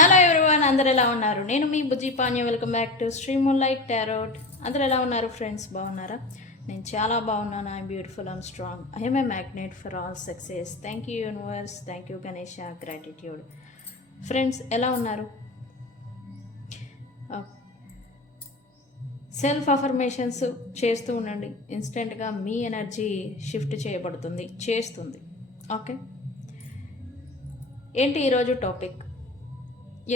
Hello everyone, అందరు ఎలా ఉన్నారు? నేను మీ Bujji Panya. Welcome back to Shri moonlight tarot. అందరు ఎలా ఉన్నారు ఫ్రెండ్స్? బాగున్నారా? నేను చాలా బాగున్నాను. I'm beautiful, I'm strong, I'm a magnet for all success. Thank you universe, thank you Ganesha, gratitude. Friends ఎలా ఉన్నారు? సెల్ఫ్ అఫర్మేషన్స్ చేస్తూ ఉండండి. ఇన్స్టెంట్గా మీ ఎనర్జీ షిఫ్ట్ చేయబడుతుంది, చేస్తుంది. ఓకే, ఏంటి ఈరోజు టాపిక్?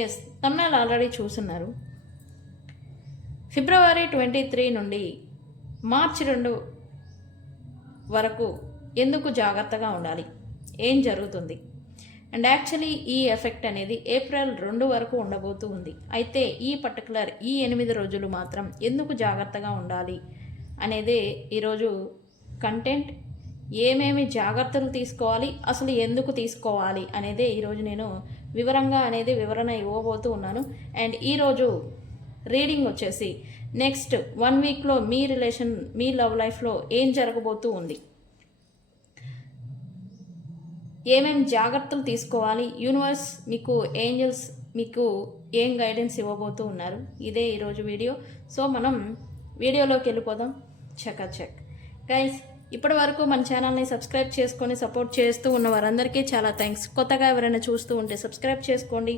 ఎస్, తమిళనాడు ఆల్రెడీ చూస్తున్నారు. ఫిబ్రవరి 23 నుండి మార్చి 2 వరకు ఎందుకు జాగ్రత్తగా ఉండాలి, ఏం జరుగుతుంది? అండ్ యాక్చువల్లీ ఈ ఎఫెక్ట్ అనేది ఏప్రిల్ 2 వరకు ఉండబోతూ ఉంది. అయితే ఈ పర్టికులర్ ఈ 8 రోజులు మాత్రం ఎందుకు జాగ్రత్తగా ఉండాలి అనేదే ఈరోజు కంటెంట్. ఏమేమి జాగ్రత్తలు తీసుకోవాలి, అసలు ఎందుకు తీసుకోవాలి అనేదే ఈరోజు నేను వివరణ ఇవ్వబోతూ ఉన్నాను. అండ్ ఈరోజు రీడింగ్ వచ్చేసి నెక్స్ట్ 1 వీక్లో మీ లవ్ లైఫ్లో ఏం జరగబోతూ ఉంది, ఏమేమి జాగ్రత్తలు తీసుకోవాలి, యూనివర్స్ మీకు, ఏంజల్స్ మీకు ఏం గైడెన్స్ ఇవ్వబోతూ ఉన్నారు, ఇదే ఈరోజు వీడియో. సో మనం వీడియోలోకి వెళ్ళిపోదాం. చెక్ గైస్, ఇప్పటి వరకు మన ఛానల్ని సబ్స్క్రైబ్ చేసుకొని సపోర్ట్ చేస్తూ ఉన్న వారందరికీ చాలా థ్యాంక్స్. కొత్తగా ఎవరైనా చూస్తూ ఉంటే సబ్స్క్రైబ్ చేసుకోండి.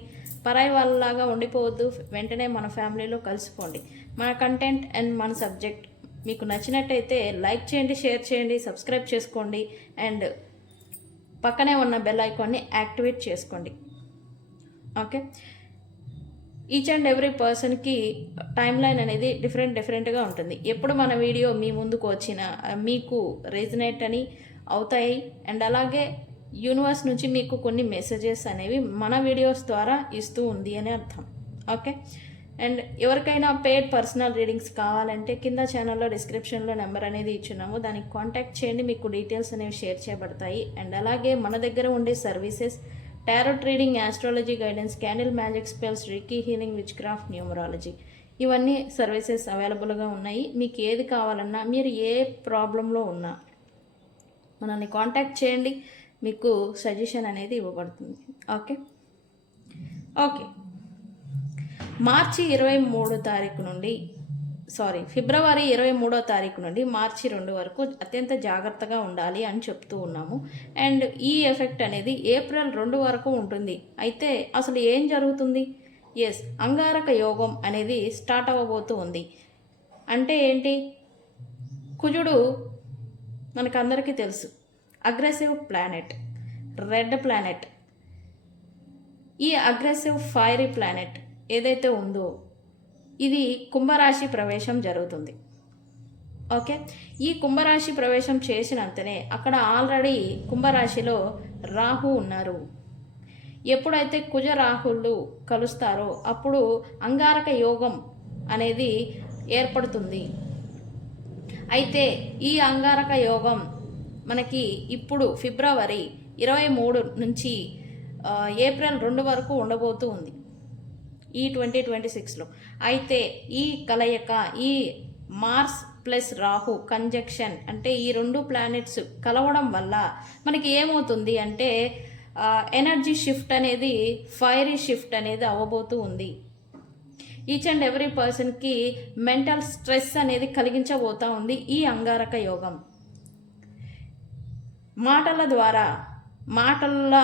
పరాయి వాళ్ళలాగా ఉండిపోవద్దు, వెంటనే మన ఫ్యామిలీలో కలిసిపోండి. మన కంటెంట్ అండ్ మన సబ్జెక్ట్ మీకు నచ్చినట్టయితే లైక్ చేయండి, షేర్ చేయండి, సబ్స్క్రైబ్ చేసుకోండి. అండ్ పక్కనే ఉన్న బెల్ ఐకాన్ని యాక్టివేట్ చేసుకోండి. ఓకే, ఈచ్ అండ్ ఎవ్రీ పర్సన్కి టైం లైన్ అనేది డిఫరెంట్గా ఉంటుంది. ఎప్పుడు మన వీడియో మీ ముందుకు వచ్చినా మీకు రెజనేట్ అని అవుతాయి. అండ్ అలాగే యూనివర్స్ నుంచి మీకు కొన్ని మెసేజెస్ అనేవి మన వీడియోస్ ద్వారా ఇస్తూ ఉంది అని అర్థం. ఓకే, అండ్ ఎవరికైనా పెయిడ్ పర్సనల్ రీడింగ్స్ కావాలంటే కింద ఛానల్లో డిస్క్రిప్షన్లో నెంబర్ అనేది ఇచ్చున్నాము, దానికి కాంటాక్ట్ చేయండి. మీకు డీటెయిల్స్ అనేవి షేర్ చేయబడతాయి. అండ్ అలాగే మన దగ్గర ఉండే services tarot reading, astrology guidance, candle magic spells, reiki healing, which craft, numerology, ఇవన్నీ సర్వీసెస్ అవైలబుల్గా ఉన్నాయి. మీకు ఏది కావాలన్నా, మీరు ఏ ప్రాబ్లంలో ఉన్నా మనల్ని కాంటాక్ట్ చేయండి, మీకు సజెషన్ అనేది ఇవ్వబడుతుంది. ఓకే, మార్చి 23 తారీఖు నుండి ఫిబ్రవరి 23వ తారీఖు నుండి మార్చి 2 వరకు అత్యంత జాగ్రత్తగా ఉండాలి అని చెప్తూ ఉన్నాము. అండ్ ఈ ఎఫెక్ట్ అనేది ఏప్రిల్ 2 వరకు ఉంటుంది. అయితే అసలు ఏం జరుగుతుంది? ఎస్, అంగారక యోగం అనేది స్టార్ట్ అవ్వబోతూ ఉంది. అంటే ఏంటి? కుజుడు మనకందరికీ తెలుసు, అగ్రెసివ్ ప్లానెట్, రెడ్ ప్లానెట్. ఈ అగ్రెసివ్ ఫైరీ ప్లానెట్ ఏదైతే ఉందో ఇది కుంభరాశి ప్రవేశం జరుగుతుంది. ఓకే, ఈ కుంభరాశి ప్రవేశం చేసినంతనే అక్కడ ఆల్రెడీ కుంభరాశిలో రాహు ఉన్నారు. ఎప్పుడైతే కుజ రాహుళ్ళు కలుస్తారో అప్పుడు అంగారక యోగం అనేది ఏర్పడుతుంది. అయితే ఈ అంగారక యోగం మనకి ఇప్పుడు ఫిబ్రవరి 23 నుంచి ఏప్రిల్ 2 వరకు ఉండబోతూ ఉంది ఈ 2026లో. అయితే ఈ కలయిక, ఈ మార్స్ ప్లస్ రాహు కంజక్షన్, అంటే ఈ 2 ప్లానెట్స్ కలవడం వల్ల మనకి ఏమవుతుంది అంటే ఎనర్జీ షిఫ్ట్ అనేది, ఫైరీ షిఫ్ట్ అనేది అవ్వబోతూ ఉంది. ఈచ్ అండ్ ఎవ్రీ పర్సన్కి మెంటల్ స్ట్రెస్ అనేది కలిగించబోతూ ఉంది ఈ అంగారక యోగం. మాటల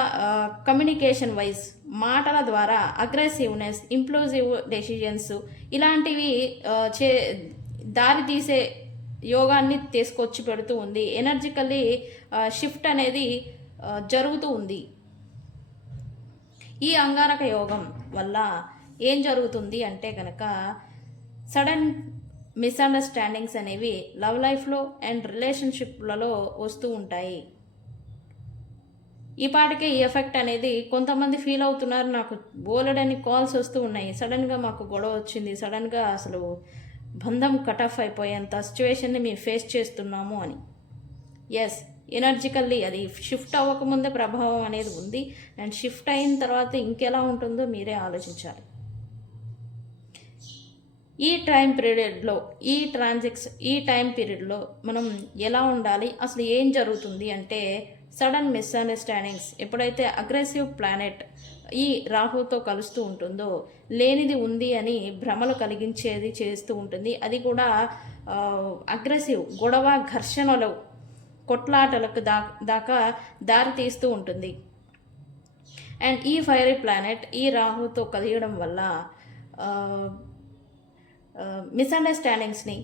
కమ్యూనికేషన్ వైజ్, మాటల ద్వారా అగ్రెసివ్నెస్, ఇంప్లూజివ్ డెసిజన్స్ ఇలాంటివి దారి తీసే యోగాన్ని తీసుకొచ్చి పెడుతూ ఉంది. ఎనర్జికల్లీ షిఫ్ట్ అనేది జరుగుతూ ఉంది. ఈ అంగారక యోగం వల్ల ఏం జరుగుతుంది అంటే కనుక సడన్ మిస్అండర్స్టాండింగ్స్ అనేవి లవ్ లైఫ్లో అండ్ రిలేషన్షిప్లలో వస్తూ ఉంటాయి. ఈ పాటికే ఈ ఎఫెక్ట్ అనేది కొంతమంది ఫీల్ అవుతున్నారు. నాకు బోలెడని కాల్స్ వస్తూ ఉన్నాయి, సడన్గా మాకు గొడవ వచ్చింది, సడన్గా అసలు బంధం కట్ ఆఫ్ అయిపోయేంత సిచ్యువేషన్ని మేము ఫేస్ చేస్తున్నాము అని. ఎస్, ఎనర్జికల్లీ అది షిఫ్ట్ అవ్వకముందే ప్రభావం అనేది ఉంది. అండ్ షిఫ్ట్ అయిన తర్వాత ఇంకెలా ఉంటుందో మీరే ఆలోచించాలి. ఈ టైం పీరియడ్లో మనం ఎలా ఉండాలి, అసలు ఏం జరుగుతుంది అంటే సడన్ మిస్అండర్స్టాండింగ్స్, ఎప్పుడైతే అగ్రెసివ్ ప్లానెట్ ఈ రాహుతో కలుస్తూ ఉంటుందో లేనిది ఉంది అని భ్రమలు కలిగించేది చేస్తూ ఉంటుంది. అది కూడా అగ్రెసివ్ గొడవ ఘర్షణలు కొట్లాటలకు దాకా దారి తీస్తూ ఉంటుంది. అండ్ ఈ ఫైరీ ప్లానెట్ ఈ రాహుతో కలియడం వల్ల మిస్అండర్స్టాండింగ్స్ని,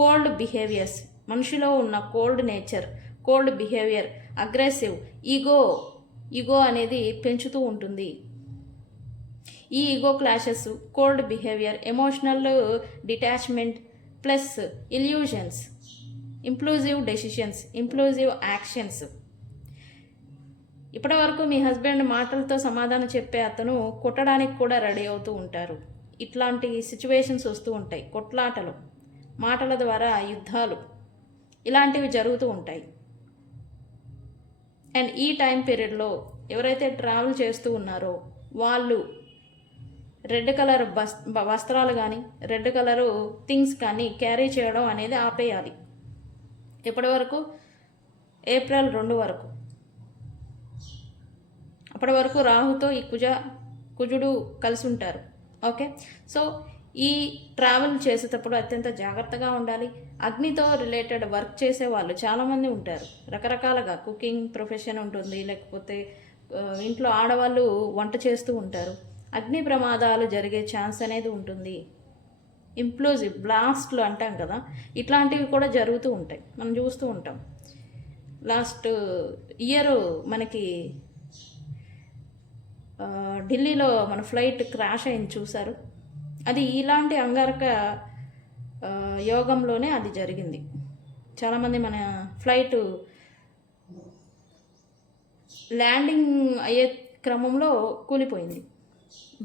కోల్డ్ బిహేవియర్స్, మనిషిలో ఉన్న cold nature, cold behaviour, aggressive ego అనేది పెంచుతూ ఉంటుంది. ఈ ego clashes, cold behaviour, emotional detachment plus illusions, impulsive decisions, impulsive actions. ఇప్పటి వరకు మీ హస్బెండ్ మాటలతో సమాధానం చెప్పే అతను కొట్టడానికి కూడా రెడీ అవుతూ ఉంటారు. ఇట్లాంటి సిచ్యువేషన్స్ వస్తూ ఉంటాయి. కొట్లాటలు, మాటల ద్వారా యుద్ధాలు, ఇలాంటివి జరుగుతూ ఉంటాయి. అండ్ ఈ టైం పీరియడ్లో ఎవరైతే ట్రావెల్ చేస్తూ ఉన్నారో వాళ్ళు రెడ్ కలర్ వస్త్రాలు కానీ రెడ్ కలరు థింగ్స్ కానీ క్యారీ చేయడం అనేది ఆపేయాలి. ఎప్పటి వరకు? ఏప్రిల్ 2 వరకు. అప్పటి వరకు రాహుతో ఈ కుజుడు కలిసి ఉంటారు. ఓకే, సో ఈ ట్రావెల్ చేసేటప్పుడు అత్యంత జాగ్రత్తగా ఉండాలి. అగ్నితో రిలేటెడ్ వర్క్ చేసే వాళ్ళు చాలామంది ఉంటారు. రకరకాలుగా కుకింగ్ ప్రొఫెషన్ ఉంటుంది, లేకపోతే ఇంట్లో ఆడవాళ్ళు వంట చేస్తూ ఉంటారు. అగ్ని ప్రమాదాలు జరిగే ఛాన్స్ అనేది ఉంటుంది. ఇంప్లోజివ్ బ్లాస్ట్లు అంటాం కదా, ఇట్లాంటివి కూడా జరుగుతూ ఉంటాయి, మనం చూస్తూ ఉంటాం. లాస్ట్ ఇయర్ మనకి ఢిల్లీలో మన ఫ్లైట్ క్రాష్ అయింది, చూశారు. అది ఇలాంటి అంగారక యోగంలోనే అది జరిగింది. చాలామంది మన ఫ్లైట్ ల్యాండింగ్ అయ్యే క్రమంలో కూలిపోయింది,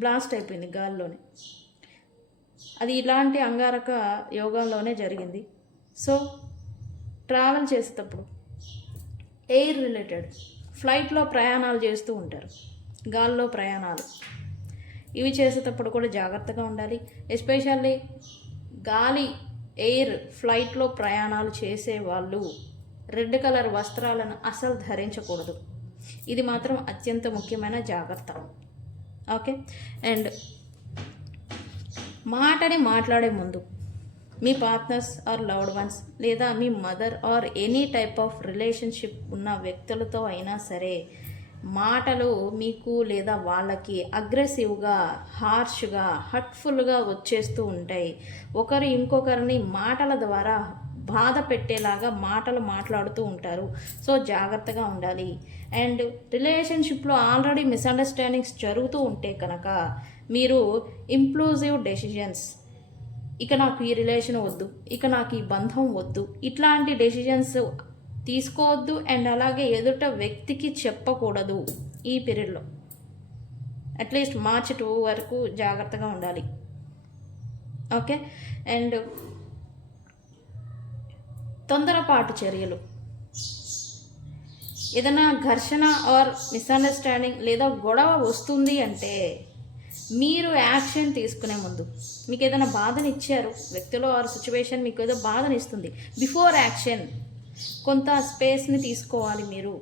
బ్లాస్ట్ అయిపోయింది గాల్లోనే. అది ఇలాంటి అంగారక యోగంలోనే జరిగింది. సో ట్రావెల్ చేసేటప్పుడు ఎయిర్ రిలేటెడ్ ఫ్లైట్లో ప్రయాణాలు చేస్తూ ఉంటారు, గాల్లో ప్రయాణాలు, ఇవి చేసేటప్పుడు కూడా జాగ్రత్తగా ఉండాలి. ఎస్పెషల్లీ గాలి ఎయిర్ ఫ్లైట్లో ప్రయాణాలు చేసే వాళ్ళు రెడ్ కలర్ వస్త్రాలను అసలు ధరించకూడదు. ఇది మాత్రం అత్యంత ముఖ్యమైన జాగ్రత్త. ఓకే, అండ్ మాట్లాడే ముందు మీ పార్ట్నర్స్ ఆర్ లవ్డ్ వన్స్ లేదా మీ mother or any type of relationship ఉన్న వ్యక్తులతో అయినా సరే మాటలు మీకు లేదా వాళ్ళకి అగ్రెసివ్గా, హార్ష్గా, హర్ట్ఫుల్గా వచ్చేస్తూ ఉంటాయి. ఒకరు ఇంకొకరిని మాటల ద్వారా బాధ పెట్టేలాగా మాటలు మాట్లాడుతూ ఉంటారు. సో జాగ్రత్తగా ఉండాలి. అండ్ రిలేషన్షిప్లో ఆల్రెడీ మిస్అండర్స్టాండింగ్స్ జరుగుతూ ఉంటే కనుక మీరు ఇంప్లూజివ్ డెసిషన్స్, ఇక నాకు ఈ రిలేషన్ వద్దు, ఇక నాకు ఈ బంధం వద్దు, ఇట్లాంటి డెసిషన్స్ తీసుకోవద్దు. అండ్ అలాగే ఎదుట వ్యక్తికి చెప్పకూడదు. ఈ పీరియడ్లో అట్లీస్ట్ మార్చి 2 వరకు జాగ్రత్తగా ఉండాలి. ఓకే, అండ్ తొందరపాటు చర్యలు, ఏదైనా ఘర్షణ ఆర్ మిస్అండర్స్టాండింగ్ లేదా గొడవ వస్తుంది అంటే మీరు యాక్షన్ తీసుకునే ముందు, మీకు ఏదైనా బాధనిచ్చారు వ్యక్తిలో ఆర్ సిచ్యువేషన్ మీకు ఏదో బాధనిస్తుంది, బిఫోర్ యాక్షన్ కొంత స్పేస్ని తీసుకోవాలి. మీరు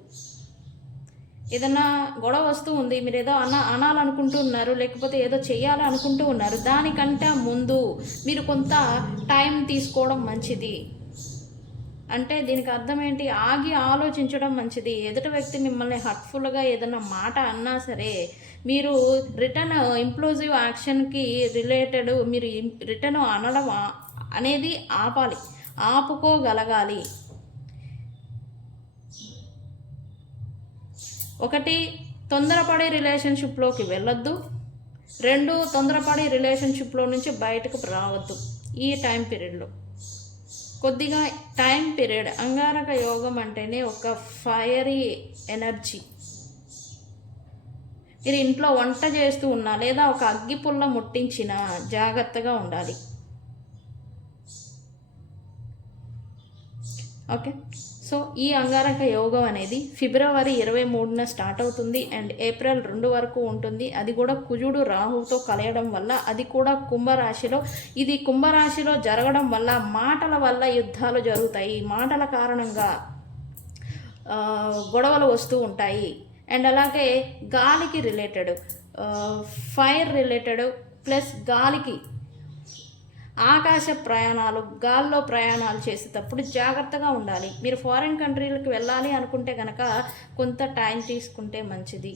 ఏదన్నా గొడవ వస్తూ ఉంది, మీరు ఏదో అనాలనుకుంటూ ఉన్నారు, లేకపోతే ఏదో చేయాలి అనుకుంటూ ఉన్నారు, దానికంటే ముందు మీరు కొంత టైం తీసుకోవడం మంచిది. అంటే దీనికి అర్థం ఏంటి? ఆగి ఆలోచించడం మంచిది. ఎదుటి వ్యక్తి మిమ్మల్ని హర్ట్ఫుల్గా ఏదైనా మాట అన్నా సరే మీరు రిటర్న్ ఇంప్లోజివ్ యాక్షన్కి రిలేటెడ్ మీరు రిటర్న్ అనడం అనేది ఆపాలి, ఆపుకోగలగాలి. 1 తొందరపడి రిలేషన్షిప్లోకి వెళ్ళొద్దు. 2 తొందరపడి రిలేషన్షిప్లో నుంచి బయటకు రావద్దు. ఈ టైం పీరియడ్లో కొద్దిగా టైం పీరియడ్, అంగారక యోగం అంటేనే ఒక ఫైరీ ఎనర్జీ. మీరు ఇంట్లో వంట చేస్తూ ఉన్నా లేదా ఒక అగ్గిపుల్ల ముట్టించినా జాగ్రత్తగా ఉండాలి. ఓకే, సో ఈ అంగారక యోగం అనేది ఫిబ్రవరి 23న స్టార్ట్ అవుతుంది అండ్ ఏప్రిల్ 2 వరకు ఉంటుంది. అది కూడా కుజుడు రాహువుతో కలయడం వల్ల, అది కూడా కుంభరాశిలో. ఇది కుంభరాశిలో జరగడం వల్ల మాటల వల్ల యుద్ధాలు జరుగుతాయి, మాటల కారణంగా గొడవలు వస్తూ ఉంటాయి. అండ్ అలాగే గాలికి రిలేటెడ్, ఫైర్ రిలేటెడ్, ప్లస్ గాలికి ఆకాశ ప్రయాణాలు, గాల్లో ప్రయాణాలు చేసేటప్పుడు జాగ్రత్తగా ఉండాలి. మీరు ఫారిన్ కంట్రీలకు వెళ్ళాలి అనుకుంటే కనుక కొంత టైం తీసుకుంటే మంచిది.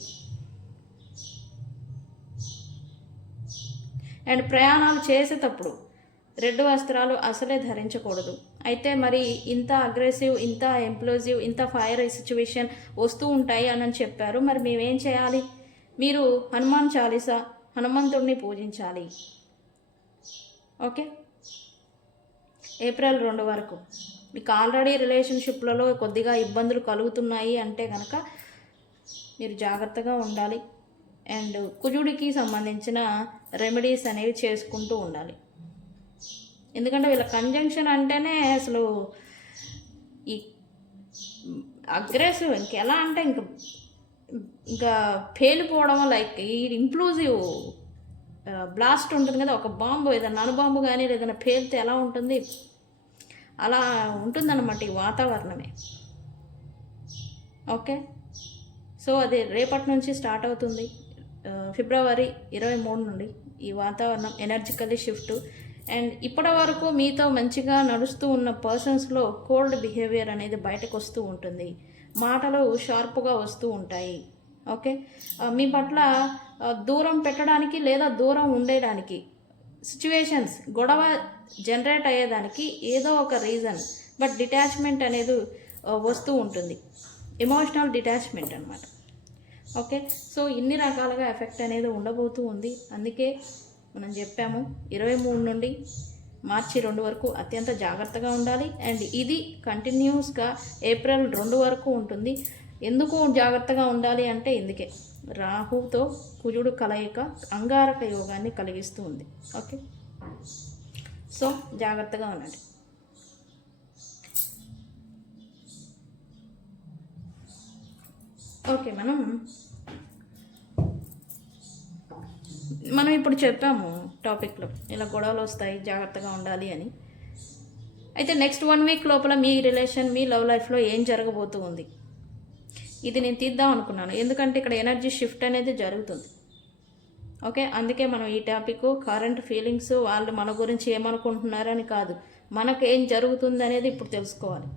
అండ్ ప్రయాణాలు చేసేటప్పుడు రెడ్ వస్త్రాలు అసలే ధరించకూడదు. అయితే మరి ఇంత అగ్రెసివ్, ఇంత ఎంప్లోజివ్, ఇంత ఫైర్ సిచ్యువేషన్ వస్తూ ఉంటాయి అని చెప్పారు. మరి మేమేం చేయాలి? మీరు హనుమాన్ చాలీసా, హనుమంతుడిని పూజించాలి. ఓకే, ఏప్రిల్ 2 వరకు మీకు ఆల్రెడీ రిలేషన్షిప్లలో కొద్దిగా ఇబ్బందులు కలుగుతున్నాయి అంటే కనుక మీరు జాగ్రత్తగా ఉండాలి. అండ్ కుజుడికి సంబంధించిన రెమెడీస్ అనేవి చేసుకుంటూ ఉండాలి. ఎందుకంటే వీళ్ళ కంజంక్షన్ అంటేనే అసలు ఈ అగ్రెసివ్, ఇంకెలా అంటే ఇంకా పేలిపోవడం, లైక్ ఈ ఇంప్లోజివ్ బ్లాస్ట్ ఉంటుంది కదా, ఒక బాంబు, ఏదైనా అణుబాంబు కానీ ఏదైనా పేలితే ఎలా ఉంటుంది, అలా ఉంటుందన్నమాట ఈ వాతావరణమే. ఓకే, సో అది రేపటి నుంచి స్టార్ట్ అవుతుంది, ఫిబ్రవరి 23 నుండి ఈ వాతావరణం ఎనర్జికల్లీ షిఫ్ట్. అండ్ ఇప్పటి వరకు మీతో మంచిగా నడుస్తూ ఉన్న పర్సన్స్లో కోల్డ్ బిహేవియర్ అనేది బయటకు వస్తూ ఉంటుంది, మాటలు షార్ప్గా వస్తూ ఉంటాయి. ఓకే, మీ పట్ల దూరం పెట్టడానికి లేదా దూరం ఉండేదానికి సిచ్యువేషన్స్, గొడవ జనరేట్ అయ్యేదానికి ఏదో ఒక రీజన్, బట్ డిటాచ్మెంట్ అనేది వస్తూ ఉంటుంది, ఎమోషనల్ డిటాచ్మెంట్ అనమాట. ఓకే, సో ఇన్ని రకాలుగా ఎఫెక్ట్ అనేది ఉండబోతూ ఉంది. అందుకే మనం చెప్పాము 23 నుండి మార్చి 2 వరకు అత్యంత జాగ్రత్తగా ఉండాలి. అండ్ ఇది కంటిన్యూస్గా ఏప్రిల్ 2 వరకు ఉంటుంది. ఎందుకు జాగ్రత్తగా ఉండాలి అంటే ఇందుకే రాహుతో కుజుడు కలయిక అంగారక యోగాన్ని కలిగిస్తూ ఉంది. ఓకే, సో జాగ్రత్తగా ఉండండి. ఓకే, మనం ఇప్పుడు చెప్పాము టాపిక్లో ఇలా గొడవలు వస్తాయి, జాగ్రత్తగా ఉండాలి అని. అయితే నెక్స్ట్ 1 వీక్ లోపల మీ రిలేషన్, మీ లవ్ లైఫ్లో ఏం జరగబోతూ ఉంది, ఇది నేను తీద్దాం అనుకున్నాను. ఎందుకంటే ఇక్కడ ఎనర్జీ షిఫ్ట్ అనేది జరుగుతుంది. ఓకే, అందుకే మనం ఈ టాపిక్ కరెంట్ ఫీలింగ్స్, వాళ్ళు మన గురించి ఏమనుకుంటున్నారని కాదు, మనకు ఏం జరుగుతుంది అనేది ఇప్పుడు తెలుసుకోవాలి.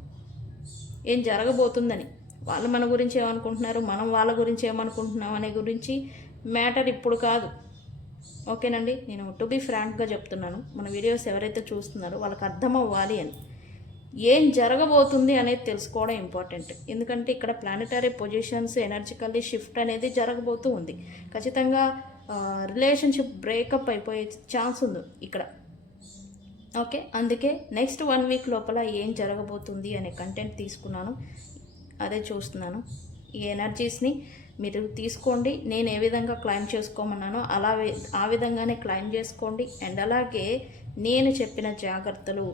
ఏం జరగబోతుందని, వాళ్ళు మన గురించి ఏమనుకుంటున్నారు, మనం వాళ్ళ గురించి ఏమనుకుంటున్నాం అనే గురించి మ్యాటర్ ఇప్పుడు కాదు. ఓకేనండి, నేను టు బీ ఫ్రాంక్గా చెప్తున్నాను, మన వీడియోస్ ఎవరైతే చూస్తున్నారో వాళ్ళకి అర్థం అవ్వాలి అని. ఏం జరగబోతుంది అనేది తెలుసుకోవడం ఇంపార్టెంట్. ఎందుకంటే ఇక్కడ ప్లానెటరీ పొజిషన్స్, ఎనర్జికల్లీ షిఫ్ట్ అనేది జరగబోతూ ఉంది. ఖచ్చితంగా రిలేషన్షిప్ బ్రేకప్ అయిపోయే ఛాన్స్ ఉంది ఇక్కడ. ఓకే, అందుకే నెక్స్ట్ 1 వీక్ లోపల ఏం జరగబోతుంది అనే కంటెంట్ తీసుకున్నాను, అదే చూస్తున్నాను. ఈ ఎనర్జీస్ని మీరు తీసుకోండి, నేను ఏ విధంగా క్లైమ్ చేసుకోమన్నానో ఆ విధంగానే క్లైమ్ చేసుకోండి. అండ్ అలాగే నేను చెప్పిన జాగ్రత్తలు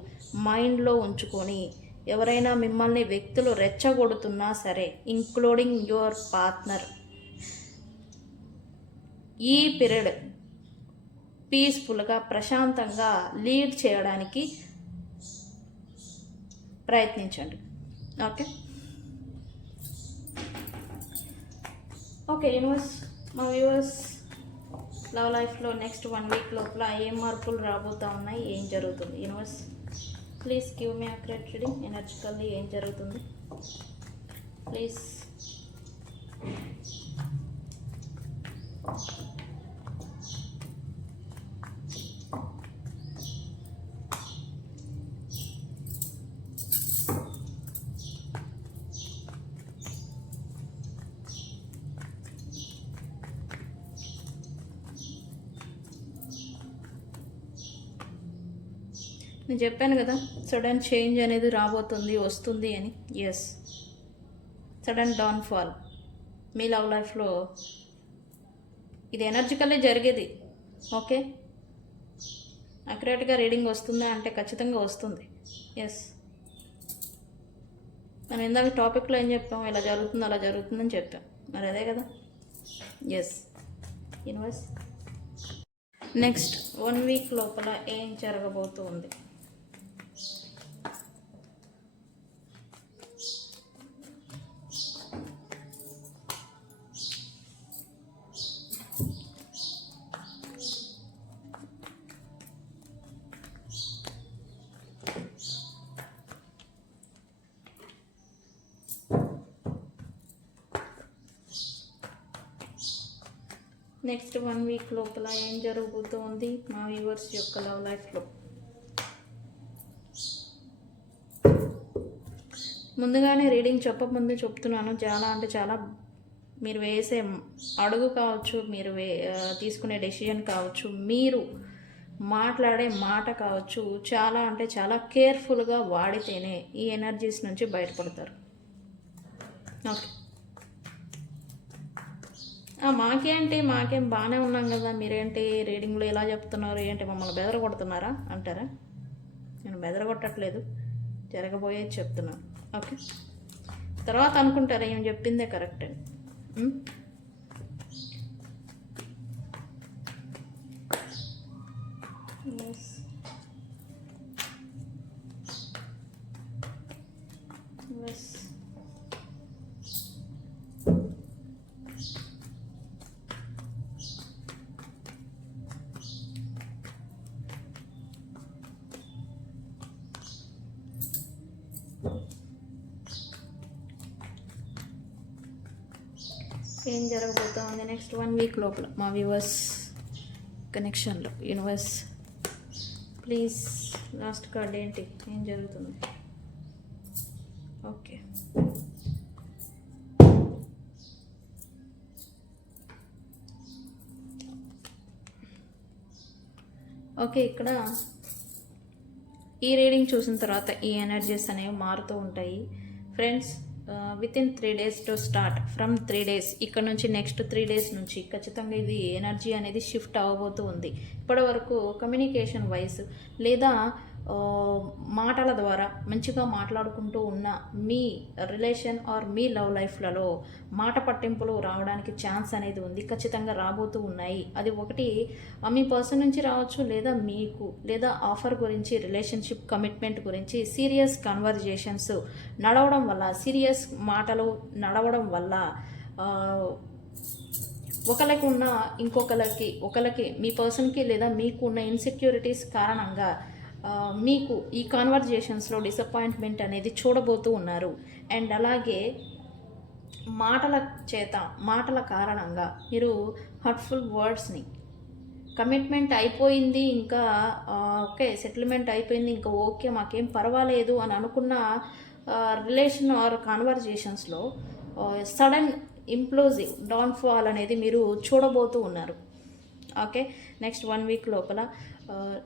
మైండ్లో ఉంచుకొని, ఎవరైనా మిమ్మల్ని వ్యక్తులు రెచ్చగొడుతున్నా సరే, ఇంక్లూడింగ్ యువర్ పార్ట్నర్, ఈ పీరియడ్ పీస్ఫుల్గా ప్రశాంతంగా లీడ్ చేయడానికి ప్రయత్నించండి. ఓకే, ఓకే యూనివర్స్, మా వ్యూవర్స్ లవ్ లైఫ్లో నెక్స్ట్ 1 వీక్ లోపల ఏం మార్పులు రాబోతూ ఉన్నాయి, ఏం జరుగుతుంది? Universe please give me accurate reading. Energetically ఏం జరుగుతుంది ప్లీజ్? నేను చెప్పాను కదా సడన్ చేంజ్ అనేది రాబోతుంది, వస్తుంది అని. ఎస్, సడన్ డౌన్ఫాల్ మీ లవ్ లైఫ్లో ఇది ఎనర్జికల్లీ జరిగేది. ఓకే, అక్యురేట్గా రీడింగ్ వస్తుందా అంటే ఖచ్చితంగా వస్తుంది. ఎస్, మనం ఇందాక టాపిక్లో ఏం చెప్పాం, ఇలా జరుగుతుంది అలా జరుగుతుందని చెప్పాం, మరి అదే కదా. ఎస్ యూనివర్స్, నెక్స్ట్ 1 వీక్ లోపల ఏం జరగబోతుంది? నెక్స్ట్ 1 వీక్ లోపల ఏం జరగబోతోంది మా వ్యూవర్స్ యొక్క లవ్ లైఫ్లో? ముందుగానే రీడింగ్ చెప్పకముందే చెప్తున్నాను, చాలా అంటే చాలా మీరు వేసే అడుగు కావచ్చు, మీరు తీసుకునే డెసిషన్ కావచ్చు, మీరు మాట్లాడే మాట కావచ్చు, చాలా అంటే చాలా కేర్ఫుల్గా వాడితేనే ఈ ఎనర్జీస్ నుంచి బయటపడతారు. ఓకే, మాకేం బాగానే ఉన్నాం కదా, మీరేంటి రీడింగ్లో ఎలా చెప్తున్నారు, ఏంటి మమ్మల్ని బెదరగొడుతున్నారా అంటారా? నేను బెదరగొట్టట్లేదు, జరగబోయేది చెప్తున్నాను. ఓకే, తర్వాత అనుకుంటారా ఏం చెప్పిందే కరెక్ట్ అని. Yes. Yes. ఏం జరగబోతోంది నెక్స్ట్ 1 వీక్ లోపల మా వ్యూవర్స్ కనెక్షన్లో? యూనివర్స్ ప్లీజ్ లాస్ట్ కార్డ్ ఏంటి, ఏం జరుగుతుంది? ఓకే, ఓకే, ఇక్కడ ఈ రీడింగ్ చూసిన తర్వాత ఈ ఎనర్జీస్ అనేవి మారుతూ ఉంటాయి friends. Within 3 days to start, from 3 days ఇక్కడ నుంచి నెక్స్ట్ 3 days నుంచి ఖచ్చితంగా ఇది ఎనర్జీ అనేది షిఫ్ట్ అవ్వబోతూ ఉంది. ఇప్పటి వరకు కమ్యూనికేషన్ వైజ్ లేదా మాటల ద్వారా మంచిగా మాట్లాడుకుంటూ ఉన్న మీ రిలేషన్ ఆర్ మీ లవ్ లైఫ్లలో మాట పట్టింపులు రావడానికి ఛాన్స్ అనేది ఉంది, ఖచ్చితంగా రాబోతూ ఉన్నాయి. అది ఒకటి మీ పర్సన్ నుంచి రావచ్చు, లేదా మీకు, లేదా ఆఫర్ గురించి, రిలేషన్షిప్ కమిట్మెంట్ గురించి సీరియస్ కన్వర్జేషన్స్ నడవడం వల్ల, సీరియస్ మాటలు నడవడం వల్ల ఒకరికి మీ పర్సన్కి లేదా మీకు ఉన్న ఇన్సెక్యూరిటీస్ కారణంగా మీకు ఈ కాన్వర్జేషన్స్లో డిసప్పాయింట్మెంట్ అనేది చూడబోతూ ఉన్నారు. అండ్ అలాగే మాటల కారణంగా మీరు హర్ట్ఫుల్ వర్డ్స్ని, కమిట్మెంట్ అయిపోయింది ఇంకా ఓకే, సెటిల్మెంట్ అయిపోయింది ఇంకా ఓకే మాకేం పర్వాలేదు అని అనుకున్న రిలేషన్ ఆర్ కాన్వర్జేషన్స్లో సడన్ ఇంప్లోజివ్ డౌన్ఫాల్ అనేది మీరు చూడబోతూ ఉన్నారు. ఓకే, నెక్స్ట్ 1 వీక్ లోపల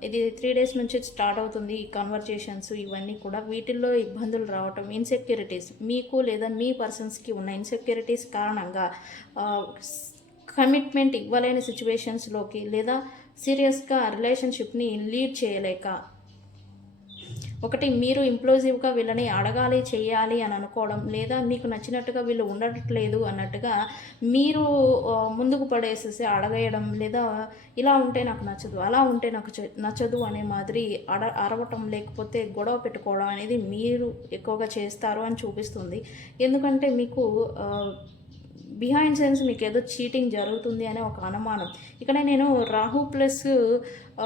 ఇది 3 days నుంచి స్టార్ట్ అవుతుంది ఈ కన్వర్జేషన్స్. ఇవన్నీ కూడా వీటిల్లో ఇబ్బందులు రావటం, ఇన్సెక్యూరిటీస్, మీకు లేదా మీ పర్సన్స్కి ఉన్న ఇన్సెక్యూరిటీస్ కారణంగా కమిట్మెంట్ ఇవ్వలేని సిచ్యువేషన్స్లోకి, లేదా సీరియస్గా రిలేషన్షిప్ని లీడ్ చేయలేక, ఒకటి మీరు ఇంప్లోజివ్గా వీళ్ళని అడగాలి, చేయాలి అని అనుకోవడం, లేదా మీకు నచ్చినట్టుగా వీళ్ళు ఉండట్లేదు అన్నట్టుగా మీరు ముందుకు పడేసేసి అడగేయడం, లేదా ఇలా ఉంటే నాకు నచ్చదు, అలా ఉంటే నాకు నచ్చదు అనే మాదిరి అరవటం, లేకపోతే గొడవ పెట్టుకోవడం అనేది మీరు ఎక్కువగా చేస్తారు అని చూపిస్తుంది. ఎందుకంటే మీకు బిహైండ్ సెన్స్ మీకు ఏదో చీటింగ్ జరుగుతుంది అనే ఒక అనుమానం. ఇక్కడ నేను రాహు ప్లస్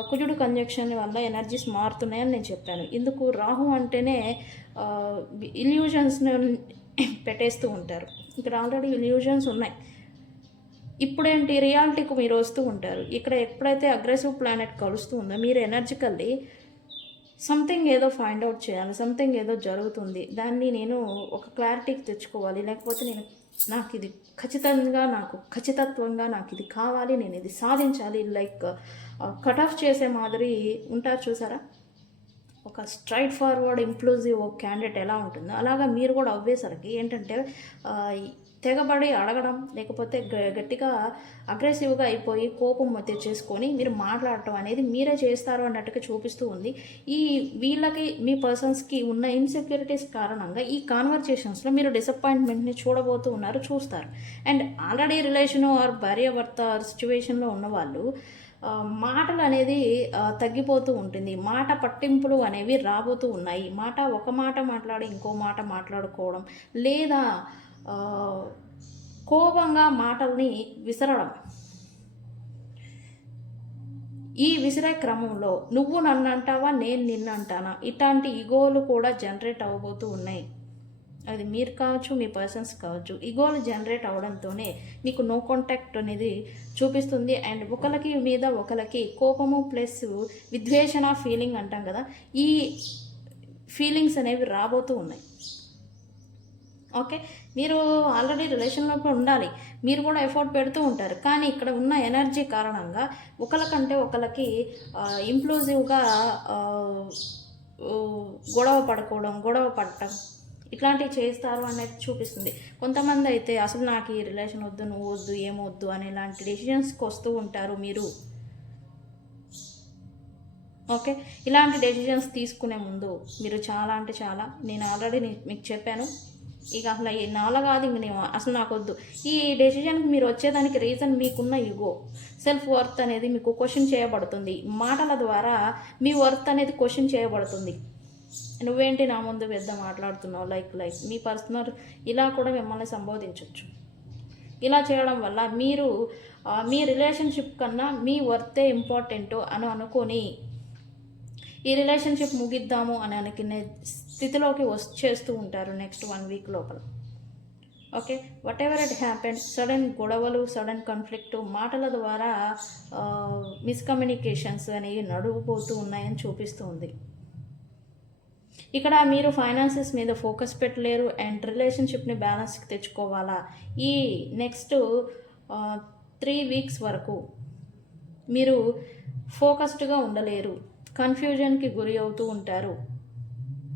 కుజుడు కంజక్షన్ వల్ల ఎనర్జీస్ మారుతున్నాయని నేను చెప్పాను. ఇందుకు రాహు అంటేనే ఇల్యూజన్స్ని పెట్టేస్తూ ఉంటారు. ఇక్కడ ఆల్రెడీ ఇల్యూజన్స్ ఉన్నాయి, ఇప్పుడేంటి రియాలిటీకి మీరు వస్తూ ఉంటారు. ఇక్కడ ఎప్పుడైతే అగ్రెసివ్ ప్లానెట్ కలుస్తూ ఉందో మీరు ఎనర్జికల్లీ సంథింగ్ ఏదో ఫైండ్ అవుట్ చేయాలి, సంథింగ్ ఏదో జరుగుతుంది, దాన్ని నేను ఒక క్లారిటీకి తెచ్చుకోవాలి, లేకపోతే నాకు ఇది ఖచ్చితత్వంగా నాకు ఇది కావాలి, నేను ఇది సాధించాలి, లైక్ కట్ ఆఫ్ చేసే మాదిరి ఉంటారు చూసారా, ఒక స్ట్రైట్ ఫార్వర్డ్ ఇంప్లూజివ్ క్యాండిడేట్ ఎలా ఉంటుందో అలాగా మీరు కూడా అవ్వేసరికి ఏంటంటే తెగబడి అడగడం, లేకపోతే గట్టిగా అగ్రెసివ్గా అయిపోయి కోపం తెచ్చేసుకొని మీరు మాట్లాడటం అనేది మీరే చేస్తారు అన్నట్టుగా చూపిస్తూ ఉంది. వీళ్ళకి మీ పర్సన్స్కి ఉన్న ఇన్సెక్యూరిటీస్ కారణంగా ఈ కాన్వర్జేషన్స్లో మీరు డిసప్పాయింట్మెంట్ని చూడబోతూ ఉన్నారు, చూస్తారు. అండ్ ఆల్రెడీ రిలేషను ఆర్ భార్యాభర్త సిచ్యువేషన్లో ఉన్నవాళ్ళు మాటలు అనేది తగ్గిపోతూ ఉంటుంది, మాట పట్టింపులు అనేవి రాబోతూ ఉన్నాయి. ఒక మాట మాట్లాడి ఇంకో మాట మాట్లాడుకోవడం, లేదా కోపంగా మాటల్ని విసరడం. ఈ విసిరే క్రమంలో నువ్వు నన్ను అంటావా, నేను నిన్ను అంటానా, ఇట్లాంటి ఈగోలు కూడా జనరేట్ అవ్వబోతూ ఉన్నాయి. అది మీరు కావచ్చు, మీ పర్సన్స్ కావచ్చు. ఈగోలు జనరేట్ అవడంతోనే మీకు నో కాంటాక్ట్ అనేది చూపిస్తుంది. అండ్ ఒకరికి మీద ఒకరికి కోపము ప్లస్ విద్వేషణ ఫీలింగ్ అంటాం కదా, ఈ ఫీలింగ్స్ అనేవి రాబోతూ ఉన్నాయి. ఓకే, మీరు ఆల్రెడీ రిలేషన్లో ఉండాలి, మీరు కూడా ఎఫర్ట్ పెడుతూ ఉంటారు. కానీ ఇక్కడ ఉన్న ఎనర్జీ కారణంగా ఒకరికంటే ఒకరికి ఇంప్లూజివ్గా గొడవ పడటం ఇట్లాంటివి చేస్తారు అనేది చూపిస్తుంది. కొంతమంది అయితే అసలు నాకు ఈ రిలేషన్ వద్దు, నువ్వు వద్దు, ఏమొద్దు అనేలాంటి డెసిషన్స్కి వస్తూ ఉంటారు మీరు. ఓకే, ఇలాంటి డెసిషన్స్ తీసుకునే ముందు మీరు చాలా అంటే చాలా, నేను ఆల్రెడీ మీకు చెప్పాను, ఇక అసలు నాలా కాదు, ఇంక నేను అసలు నాకు వద్దు. ఈ డెసిషన్కి మీరు వచ్చేదానికి రీజన్ మీకున్న ఈగో, సెల్ఫ్ వర్త్ అనేది మీకు క్వశ్చన్ చేయబడుతుంది. మాటల ద్వారా మీ వర్త్ అనేది క్వశ్చన్ చేయబడుతుంది. నువ్వేంటి నా ముందు పెద్ద మాట్లాడుతున్నావు, లైక్ మీ పర్సనల్ ఇలా కూడా మిమ్మల్ని సంబోధించవచ్చు. ఇలా చేయడం వల్ల మీరు మీ రిలేషన్షిప్ కన్నా మీ వర్తే ఇంపార్టెంట్ అని అనుకొని ఈ రిలేషన్షిప్ ముగిద్దాము అని అనుకునే స్థితిలోకి వచ్చేస్తూ ఉంటారు నెక్స్ట్ 1 వీక్ లోపల. Okay, what ever it happen, sudden గొడవలు, సడన్ కాన్ఫ్లిక్ట్, మాటల ద్వారా మిస్కమ్యూనికేషన్స్ అనేవి నడువుపోతూ ఉన్నాయని చూపిస్తూ ఉంది. ఇక్కడ మీరు ఫైనాన్సెస్ మీద ఫోకస్ పెట్టలేరు అండ్ రిలేషన్షిప్ని బ్యాలెన్స్కి తెచ్చుకోవాలా. ఈ నెక్స్ట్ 3 వీక్స్ వరకు మీరు ఫోకస్డ్గా ఉండలేరు, కన్ఫ్యూజన్కి గురి అవుతూ ఉంటారు.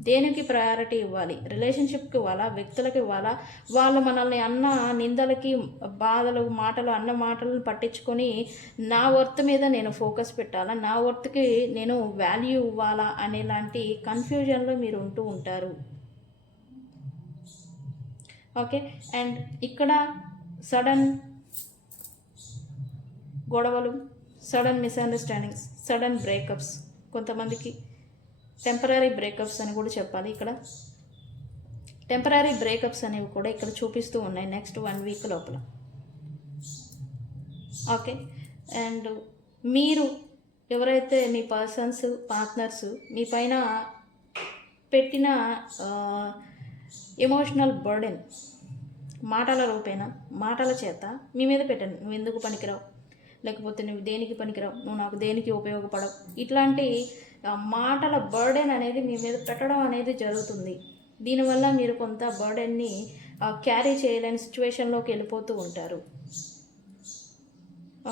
దేనికి ప్రయారిటీ ఇవ్వాలి, రిలేషన్షిప్కి ఇవ్వాలా, వ్యక్తులకి ఇవ్వాలా, వాళ్ళు మనల్ని అన్న నిందలకి, బాధలు, అన్న మాటలను పట్టించుకొని నా వర్త్ మీద నేను ఫోకస్ పెట్టాలా, నా వర్త్కి నేను వాల్యూ ఇవ్వాలా అనేలాంటి కన్ఫ్యూజన్లో మీరు ఉంటూ ఉంటారు. ఓకే, అండ్ ఇక్కడ సడన్ గొడవలు, సడన్ మిస్అండర్స్టాండింగ్స్, సడన్ బ్రేకప్స్, కొంతమందికి టెంపరీ బ్రేకప్స్ అని కూడా చెప్పాలి. ఇక్కడ టెంపరీ బ్రేకప్స్ అనేవి కూడా ఇక్కడ చూపిస్తూ ఉన్నాయి నెక్స్ట్ 1 వీక్ లోపల. ఓకే, అండ్ మీరు ఎవరైతే మీ పర్సన్స్, పార్ట్నర్స్ మీ పైన పెట్టిన ఎమోషనల్ బర్డెన్ మాటల రూపేణ, మాటల చేత మీ మీద పెట్టాను, నువ్వు ఎందుకు పనికిరావు, లేకపోతే నువ్వు దేనికి పనికిరావు, నువ్వు నాకు దేనికి ఉపయోగపడవు, ఇట్లాంటి మాటల బర్డెన్ అనేది మీ మీద పెట్టడం అనేది జరుగుతుంది. దీనివల్ల మీరు కొంత బర్డెన్ని క్యారీ చేయలేని సిచ్యువేషన్లోకి వెళ్ళిపోతూ ఉంటారు.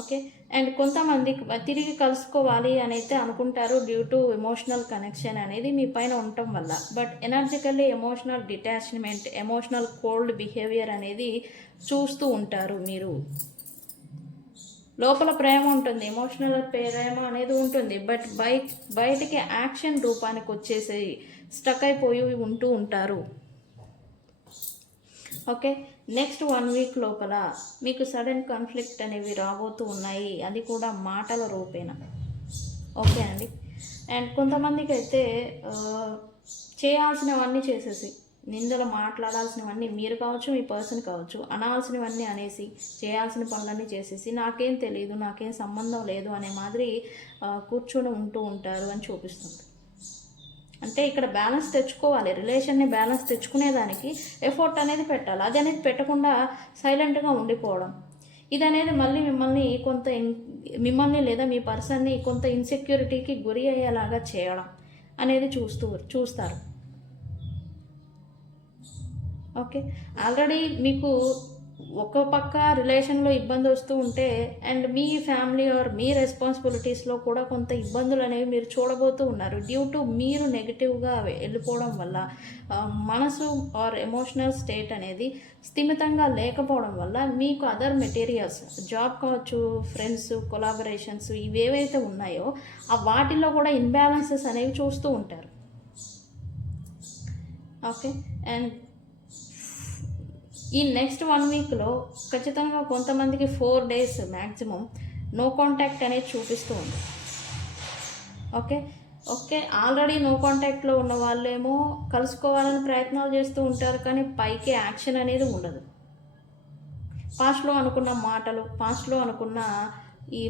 ఓకే, అండ్ కొంతమంది తిరిగి కలుసుకోవాలి అని అయితే అనుకుంటారు డ్యూ టు ఎమోషనల్ కనెక్షన్ అనేది మీ పైన ఉండటం వల్ల. But energetically emotional detachment, emotional cold behaviour అనేది చూస్తూ ఉంటారు మీరు. లోపల ప్రేమ ఉంటుంది, ఎమోషనల్ ప్రేమ అనేది ఉంటుంది, బట్ బయటికి యాక్షన్ రూపానికి వచ్చేసి స్టక్ అయిపోయి ఉంటూ ఉంటారు. ఓకే, నెక్స్ట్ 1 వీక్ లోపల మీకు సడన్ కాన్ఫ్లిక్ట్ అనేవి రాబోతూ ఉన్నాయి, అది కూడా మాటల రూపేణ. ఓకే అండి, అండ్ కొంతమందికి అయితే చేయాల్సినవన్నీ చేసేసి, నిందలు మాట్లాడాల్సినవన్నీ మీరు కావచ్చు, మీ పర్సన్ కావచ్చు, అనాల్సినవన్నీ అనేసి, చేయాల్సిన పనులన్నీ చేసేసి నాకేం తెలియదు, నాకేం సంబంధం లేదు అనే మాదిరి కూర్చొని ఉంటూ ఉంటారు అని చూపిస్తుంది. అంటే ఇక్కడ బ్యాలెన్స్ తెచ్చుకోవాలి, రిలేషన్ని బ్యాలెన్స్ తెచ్చుకునేదానికి ఎఫర్ట్ అనేది పెట్టాలి. అది అనేది పెట్టకుండా సైలెంట్గా ఉండిపోవడం, ఇది అనేది మళ్ళీ మిమ్మల్ని లేదా మీ పర్సన్ని కొంత ఇన్సెక్యూరిటీకి గురి అయ్యేలాగా చేయడం అనేది చూస్తారు. ఓకే, ఆల్రెడీ మీకు ఒక పక్క రిలేషన్లో ఇబ్బంది వస్తూ ఉంటే అండ్ మీ ఫ్యామిలీ ఆర్ మీ రెస్పాన్సిబిలిటీస్లో కూడా కొంత ఇబ్బందులు అనేవి మీరు చూడబోతూ ఉన్నారు. డ్యూ టు మీరు నెగిటివ్గా వెళ్ళిపోవడం వల్ల మనసు ఆర్ ఎమోషనల్ స్టేట్ అనేది స్థిమితంగా లేకపోవడం వల్ల మీకు అదర్ మెటీరియల్స్, జాబ్ కావచ్చు, ఫ్రెండ్స్, కొలాబరేషన్స్, ఇవేవైతే ఉన్నాయో ఆ వాటిల్లో కూడా ఇన్బ్యాలెన్సెస్ అనేవి చూస్తూ ఉంటారు. ఓకే, అండ్ ఈ నెక్స్ట్ 1 వీక్లో ఖచ్చితంగా కొంతమందికి 4 days మ్యాక్సిమం నో కాంటాక్ట్ అనేది చూపిస్తూ ఉంది. ఓకే, ఆల్రెడీ నో కాంటాక్ట్లో ఉన్న వాళ్ళేమో కలుసుకోవాలని ప్రయత్నాలు చేస్తూ ఉంటారు, కానీ పైకి యాక్షన్ అనేది ఉండదు. పాస్ట్లో అనుకున్న మాటలు, పాస్ట్లో అనుకున్న ఈ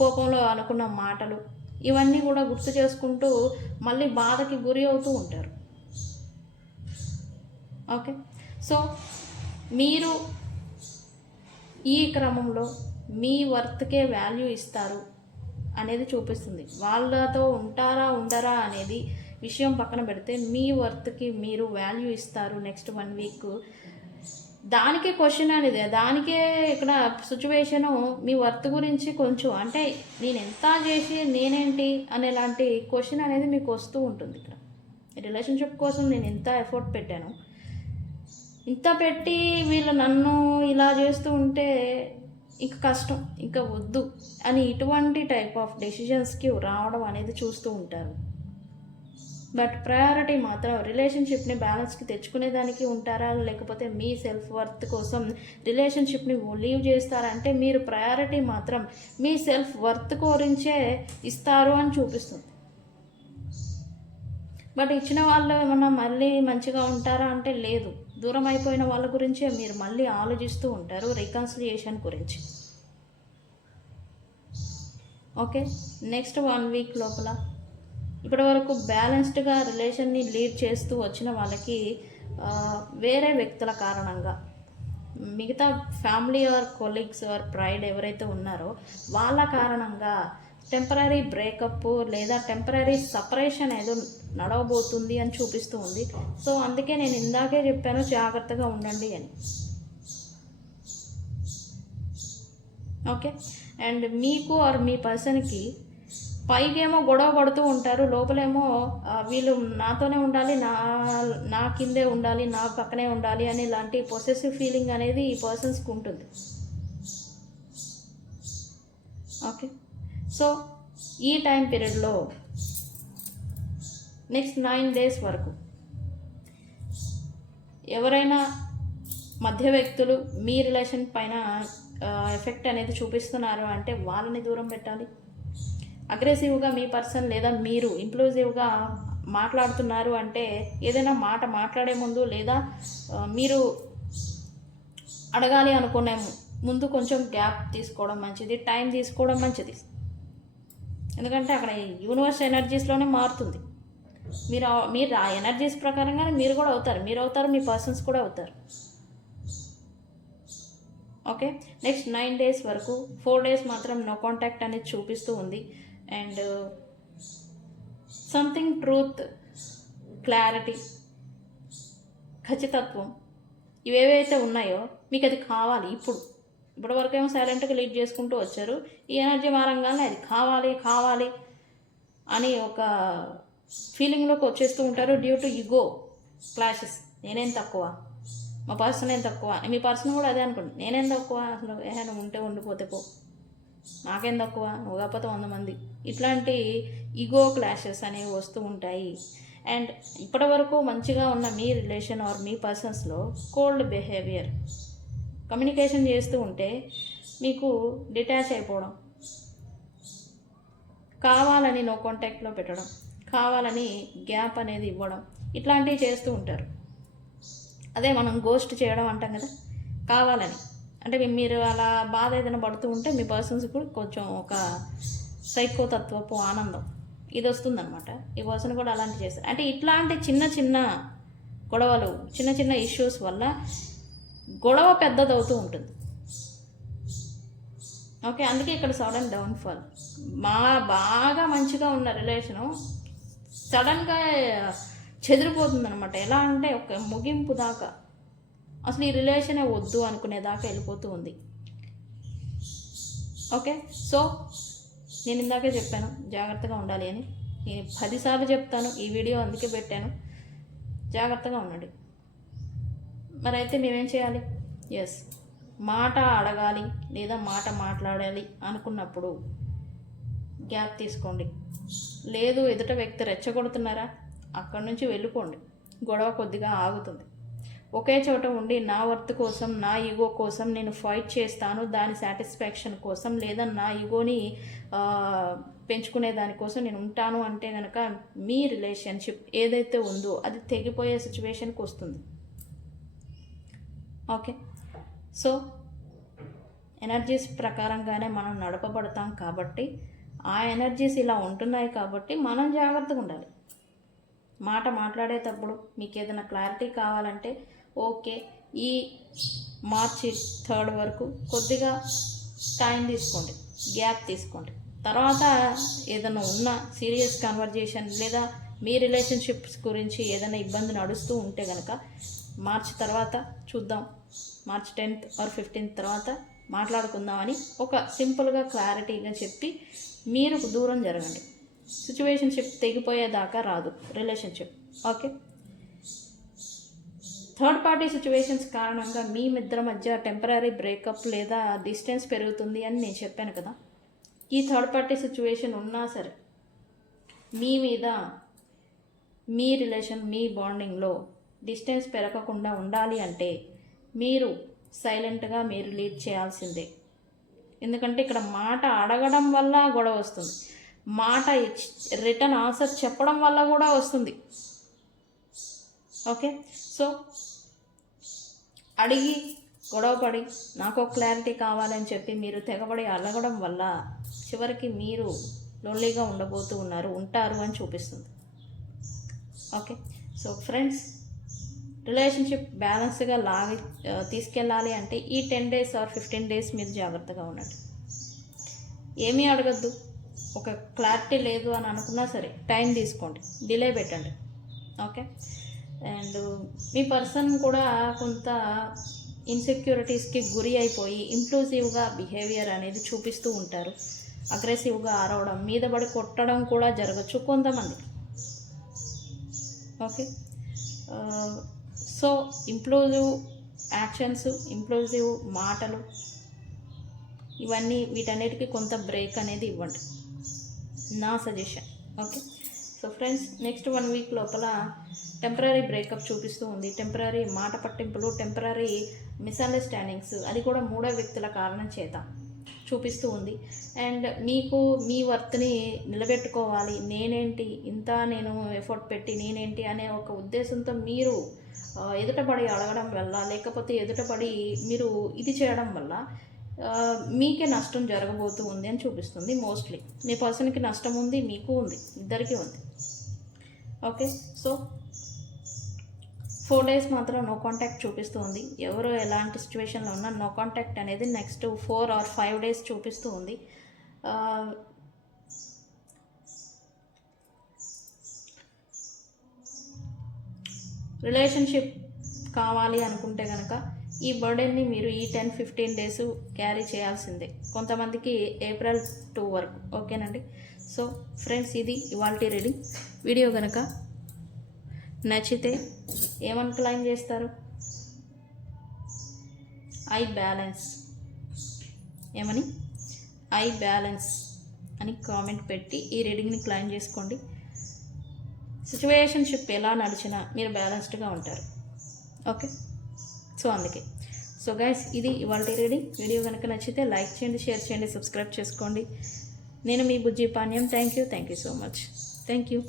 కోపంలో అనుకున్న మాటలు, ఇవన్నీ కూడా గుర్తు చేసుకుంటూ మళ్ళీ బాధకి గురి అవుతూ ఉంటారు. ఓకే. సో మీరు ఈ క్రమంలో మీ వర్త్కే వాల్యూ ఇస్తారు అనేది చూపిస్తుంది. వాళ్ళతో ఉంటారా ఉండరా అనేది విషయం పక్కన పెడితే మీ వర్త్కి మీరు వాల్యూ ఇస్తారు నెక్స్ట్ 1 వీక్. దానికే క్వశ్చన్ అనేది, దానికే ఇక్కడ సిచ్యువేషను మీ వర్త్ గురించి కొంచెం అంటే నేను ఎంత చేసి నేనేంటి అనేలాంటి క్వశ్చన్ అనేది మీకు వస్తూ ఉంటుంది. ఇక్కడ రిలేషన్షిప్ కోసం నేను ఎంత ఎఫర్ట్ పెట్టాను, ఇంత పెట్టి వీళ్ళు నన్ను ఇలా చేస్తూ ఉంటే ఇంకా కష్టం, ఇంకా వద్దు అని ఇటువంటి టైప్ ఆఫ్ డెసిషన్స్కి రావడం అనేది చూస్తూ ఉంటారు. బట్ ప్రయారిటీ మాత్రం రిలేషన్షిప్ని బ్యాలెన్స్కి తెచ్చుకునేదానికి ఉంటారా, లేకపోతే మీ సెల్ఫ్ వర్త్ కోసం రిలేషన్షిప్ని లీవ్ చేస్తారంటే మీరు ప్రయారిటీ మాత్రం మీ సెల్ఫ్ వర్త్ గురించే ఇస్తారు అని చూపిస్తుంది. బట్ ఇచ్చిన వాళ్ళు ఏమన్నా మళ్ళీ మంచిగా ఉంటారా అంటే లేదు. దూరం అయిపోయిన వాళ్ళ గురించే మీరు మళ్ళీ ఆలోచిస్తూ ఉంటారు, రికన్సిలియేషన్ గురించి. ఓకే. నెక్స్ట్ 1 వీక్ లోపల ఇప్పటి వరకు బ్యాలెన్స్డ్గా రిలేషన్ని లీడ్ చేస్తూ వచ్చిన వాళ్ళకి వేరే వ్యక్తుల కారణంగా, మిగతా ఫ్యామిలీ ఆర్ కొలీగ్స్ ఆర్ ప్రైడ్ ఎవరైతే ఉన్నారో వాళ్ళ కారణంగా టెంపరీ బ్రేకప్ లేదా టెంపరీ సపరేషన్ ఏదో నడవబోతుంది అని చూపిస్తూ ఉంది. సో అందుకే నేను ఇందాకే చెప్పాను జాగ్రత్తగా ఉండండి అని. ఓకే. అండ్ మీకు ఆర్ మీ పర్సన్కి పైకేమో గొడవ పడుతూ ఉంటారు, లోపలేమో వీళ్ళు నాతోనే ఉండాలి, నా కిందే ఉండాలి, నా పక్కనే ఉండాలి అని ఇలాంటి పొసెసివ్ ఫీలింగ్ అనేది ఈ పర్సన్స్కి ఉంటుంది. ఓకే. సో ఈ టైం పీరియడ్లో నెక్స్ట్ 9 days వరకు ఎవరైనా మధ్య వ్యక్తులు మీ రిలేషన్ పైన ఎఫెక్ట్ అనేది చూపిస్తున్నారు అంటే వాళ్ళని దూరం పెట్టాలి. అగ్రెసివ్గా మీ పర్సన్ లేదా మీరు ఇంప్లూజివ్గా మాట్లాడుతున్నారు అంటే ఏదైనా మాట మాట్లాడే ముందు లేదా మీరు అడగాలి అనుకునే ముందు కొంచెం గ్యాప్ తీసుకోవడం మంచిది, టైం తీసుకోవడం మంచిది. ఎందుకంటే అక్కడ యూనివర్స్ ఎనర్జీస్లోనే మారుతుంది. మీరు ఆ ఎనర్జీస్ ప్రకారంగానే మీరు కూడా అవుతారు, మీ పర్సన్స్ కూడా అవుతారు. ఓకే. నెక్స్ట్ 9 days వరకు 4 days మాత్రం నో కాంటాక్ట్ అనేది చూపిస్తూ ఉంది. అండ్ సంథింగ్ ట్రూత్, క్లారిటీ, ఖచ్చితత్వం ఇవేవైతే ఉన్నాయో మీకు అది కావాలి. ఇప్పటివరకు ఏమో సైలెంట్గా లీడ్ చేసుకుంటూ వచ్చారు. ఈ ఎనర్జీ మారంగానే అది కావాలి అని ఒక ఫీలింగ్లోకి వచ్చేస్తూ ఉంటారు. Due to ego clashes. నేనేం తక్కువ, మా పర్సన్ ఏం తక్కువ, మీ పర్సన్ కూడా అదే అనుకోండి, నేనేం తక్కువ, అసలు నువ్వు ఉంటే ఉండిపోతే పో, నాకేం తక్కువ, నువ్వు కాకపోతే 100 మంది, ఇట్లాంటి ఈగో క్లాషెస్ అనేవి వస్తూ ఉంటాయి. అండ్ ఇప్పటి వరకు మంచిగా ఉన్న మీ రిలేషన్ ఆర్ మీ పర్సన్స్లో కోల్డ్ బిహేవియర్, కమ్యూనికేషన్ చేస్తూ ఉంటే మీకు డిటాచ్ అయిపోవడం, కావాలని నో కాంటాక్ట్లో పెట్టడం, కావాలని గ్యాప్ అనేది ఇవ్వడం, ఇట్లాంటివి చేస్తూ ఉంటారు. అదే మనం గోస్ట్ చేయడం అంటాం కదా, కావాలని. అంటే మీరు అలా బాధ ఏదైనా పడుతూ ఉంటే మీ పర్సన్స్ కూడా కొంచెం ఒక సైకోతత్వపు ఆనందం ఇది వస్తుందన్నమాట. ఈ పర్సన్ కూడా అలాంటివి చేస్తారు. అంటే ఇట్లాంటి చిన్న గొడవలు, చిన్న ఇష్యూస్ వల్ల గొడవ పెద్దదవుతూ ఉంటుంది. ఓకే. అందుకే ఇక్కడ సడన్ డౌన్ఫాల్. బాగా మంచిగా ఉన్న రిలేషను సడన్గా చెదిరిపోతుంది అనమాట. ఎలా అంటే ఒక ముగింపు దాకా, అసలు ఈ రిలేషనే వద్దు అనుకునేదాకా వెళ్ళిపోతూ ఉంది. ఓకే. సో నేను ఇందాకే చెప్పాను జాగ్రత్తగా ఉండాలి అని. నేను 10 సార్లు చెప్తాను, ఈ వీడియో అందుకే పెట్టాను, జాగ్రత్తగా ఉండండి. మరి అయితే మేమేం చేయాలి? మాట అడగాలి లేదా మాట మాట్లాడాలి అనుకున్నప్పుడు గ్యాప్ తీసుకోండి. లేదు ఎదుట వ్యక్తి రెచ్చగొడుతున్నారా, అక్కడి నుంచి వెళ్ళిపోండి, గొడవ కొద్దిగా ఆగుతుంది. ఒకే చోట ఉండి నా వర్త్ కోసం, నా ఈగో కోసం నేను ఫైట్ చేస్తాను, దాని సాటిస్ఫాక్షన్ కోసం లేదా నా ఈగోని పెంచుకునే దానికోసం నేను ఉంటాను అంటే కనుక మీ రిలేషన్షిప్ ఏదైతే ఉందో అది తెగిపోయే సిచ్యువేషన్కి వస్తుంది. ఓకే. సో ఎనర్జీస్ ప్రకారంగానే మనం నడపబడతాం కాబట్టి, ఆ ఎనర్జీస్ ఇలా ఉంటున్నాయి కాబట్టి మనం జాగ్రత్తగా ఉండాలి. మాట మాట్లాడేటప్పుడు మీకు ఏదైనా క్లారిటీ కావాలంటే ఓకే ఈ మార్చి 3 వరకు కొద్దిగా టైం తీసుకోండి, గ్యాప్ తీసుకోండి. తర్వాత ఏదైనా ఉన్న సీరియస్ కన్వర్జేషన్ లేదా మీ రిలేషన్షిప్స్ గురించి ఏదైనా ఇబ్బంది నడుస్తూ ఉంటే కనుక మార్చి తర్వాత చూద్దాం, మార్చ్ 10th ఆర్ 15th తర్వాత మాట్లాడుకుందామని ఒక సింపుల్గా క్లారిటీగా చెప్పి మీరు దూరం జరగండి. సిచ్యువేషన్షిప్ తెగిపోయేదాకా రాదు relationship. Okay, third party situations కారణంగా మీ ఇద్దరి మధ్య టెంపరీ బ్రేకప్ లేదా డిస్టెన్స్ పెరుగుతుంది అని నేను చెప్పాను కదా. ఈ థర్డ్ పార్టీ సిచ్యువేషన్ ఉన్నా సరే మీ మీద మీ రిలేషన్ మీ బాండింగ్లో డిస్టెన్స్ పెరగకుండా ఉండాలి అంటే మీరు సైలెంట్గా మీరు లీడ్ చేయాల్సిందే. ఎందుకంటే ఇక్కడ మాట అడగడం వల్ల గొడవ వస్తుంది, మాట రిటర్న్ ఆన్సర్ చెప్పడం వల్ల కూడా వస్తుంది. ఓకే, సో అడిగి గొడవపడి నాకు క్లారిటీ కావాలని చెప్పి మీరు తెగబడి అడగడం వల్ల చివరికి మీరు లోన్లీగా ఉంటారు అని చూపిస్తుంది. ఓకే, సో ఫ్రెండ్స్, రిలేషన్షిప్ బ్యాలెన్స్గా తీసుకెళ్ళాలి అంటే ఈ 10 days ఆర్ 15 days మీరు జాగ్రత్తగా ఉండండి. ఏమీ అడగద్దు, ఒక క్లారిటీ లేదు అని అనుకున్నా సరే టైం తీసుకోండి, డిలే పెట్టండి. ఓకే, అండ్ మీ పర్సన్ కూడా కొంత ఇన్సెక్యూరిటీస్కి గురి అయిపోయి ఇంప్లూజివ్గా బిహేవియర్ అనేది చూపిస్తూ ఉంటారు. అగ్రెసివ్గా అరవడం, మీద పడి కొట్టడం కూడా జరగచ్చు కొంతమందికి. ఓకే, సో ఇంప్లూజివ్ యాక్షన్స్, ఇంప్లూజివ్ మాటలు ఇవన్నీ వీటన్నిటికీ కొంత బ్రేక్ అనేది ఇవ్వండి, నా suggestion. Okay, so friends, next 1 week లోపల టెంపరీ బ్రేకప్ చూపిస్తూ ఉంది, టెంపరీ మాట పట్టింపులు, టెంపరీ మిస్అండర్స్టాండింగ్స్, అది కూడా 3వ వ్యక్తుల కారణం చేత చూపిస్తూ ఉంది. అండ్ మీకు మీ వర్త్ని నిలబెట్టుకోవాలి, నేను ఎఫర్ట్ పెట్టి నేనేంటి అనే ఒక ఉద్దేశంతో మీరు ఎదుటపడి అడగడం వల్ల, లేకపోతే ఎదుటపడి మీరు ఇది చేయడం వల్ల మీకే నష్టం జరగబోతూ ఉంది అని చూపిస్తుంది. మోస్ట్లీ మీ పర్సన్కి నష్టం ఉంది, మీకు ఉంది, ఇద్దరికీ ఉంది. ఓకే, సో 4 days మాత్రం నో కాంటాక్ట్ చూపిస్తూ ఉంది. ఎవరు ఎలాంటి సిచ్యువేషన్లో ఉన్నా నో కాంటాక్ట్ అనేది నెక్స్ట్ 4 or 5 days చూపిస్తూ ఉంది. రిలేషన్షిప్ కావాలి అనుకుంటే కనుక ఈ బర్డెన్ని మీరు ఈ 10-15 days క్యారీ చేయాల్సిందే, కొంతమందికి April 2 వరకు. ఓకేనండి, సో ఫ్రెండ్స్, ఇది ఇవాల్టి రీడింగ్. వీడియో కనుక నచ్చితే ఏమని క్లైమ్ చేస్తారు? ఐ బ్యాలెన్స్ అని కామెంట్ పెట్టి ఈ రీడింగ్ని క్లైమ్ చేసుకోండి. సిచ్యువేషన్షిప్ ఎలా నడిచినా మీరు బ్యాలెన్స్డ్గా ఉంటారు. ఓకే, సో అందుకే. సో గైస్, ఇది ఇవాల్టి రీడింగ్. వీడియో కనుక నచ్చితే లైక్ చేయండి, షేర్ చేయండి, సబ్స్క్రైబ్ చేసుకోండి. నేను మీ Bujji Panyam. Thank you so much. Thank you.